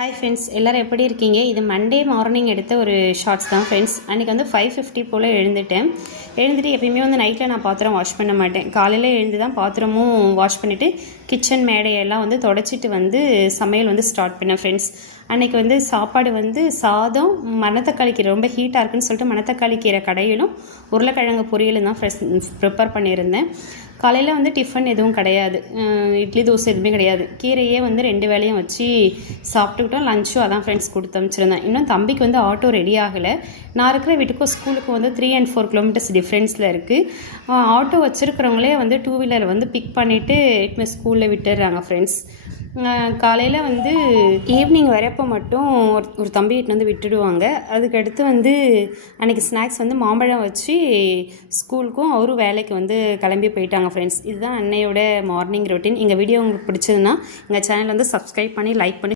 Hi friends, எல்லோரும் எப்படி இருக்கீங்க? இது மண்டே மார்னிங் எடுத்த ஒரு ஷார்ட்ஸ் தான் ஃப்ரெண்ட்ஸ். அன்றைக்கி வந்து 5:50 போல் எழுந்துட்டு எப்பயுமே வந்து நைட்டில் நான் பாத்திரம் வாஷ் பண்ண மாட்டேன். காலையில் எழுந்து தான் பாத்திரமும் வாஷ் பண்ணிவிட்டு கிச்சன் மேடையெல்லாம் வந்து தொடச்சிட்டு வந்து சமையல் வந்து ஸ்டார்ட் பண்ணேன் ஃப்ரெண்ட்ஸ். அன்றைக்கி வந்து சாப்பாடு வந்து சாதம், மணத்தக்காளி கீரை, ரொம்ப ஹீட்டாக இருக்குன்னு சொல்லிட்டு மணத்தக்காளி கீரை கடையிலும் உருளைக்கிழங்கு பொரியலும் தான் ப்ரிப்பேர் பண்ணியிருந்தேன். காலையில் வந்து டிஃபன் எதுவும் கிடையாது, இட்லி தோசை எதுவுமே கிடையாது. கீரையே வந்து 2 வேளையும் வச்சு சாப்பிட்டுக்கிட்டோம். லஞ்சும் அதான் ஃப்ரெண்ட்ஸ் கொடுத்து அனுப்பிச்சிருந்தேன். இன்னும் தம்பிக்கு வந்து ஆட்டோ ரெடி ஆகலை. நான் இருக்கிற வீட்டுக்கும் ஸ்கூலுக்கு வந்து 3 and 4 கிலோமீட்டர்ஸ் டிஃப்ரென்ஸில் இருக்குது. ஆட்டோ வச்சுருக்கிறவங்களே வந்து 2 வீலர் வந்து பிக் பண்ணிவிட்டு இப்போ ஸ்கூலில் விட்டுடுறாங்க ஃப்ரெண்ட்ஸ். காலையில் வந்து ஈவினிங் வரப்போ மட்டும் ஒரு தம்பி வீட்டில் வந்து விட்டுடுவாங்க. அதுக்கடுத்து வந்து அன்றைக்கி ஸ்நாக்ஸ் வந்து மாம்பழம் வச்சு ஸ்கூலுக்கும் அவரும் வேலைக்கு வந்து கிளம்பி போயிட்டாங்க ஃப்ரெண்ட்ஸ். இதுதான் அன்னையோட மார்னிங் ரொட்டீன். எங்கள் வீடியோ உங்களுக்கு பிடிச்சதுன்னா எங்கள் சேனல் வந்து சப்ஸ்கிரைப் பண்ணி லைக் பண்ணி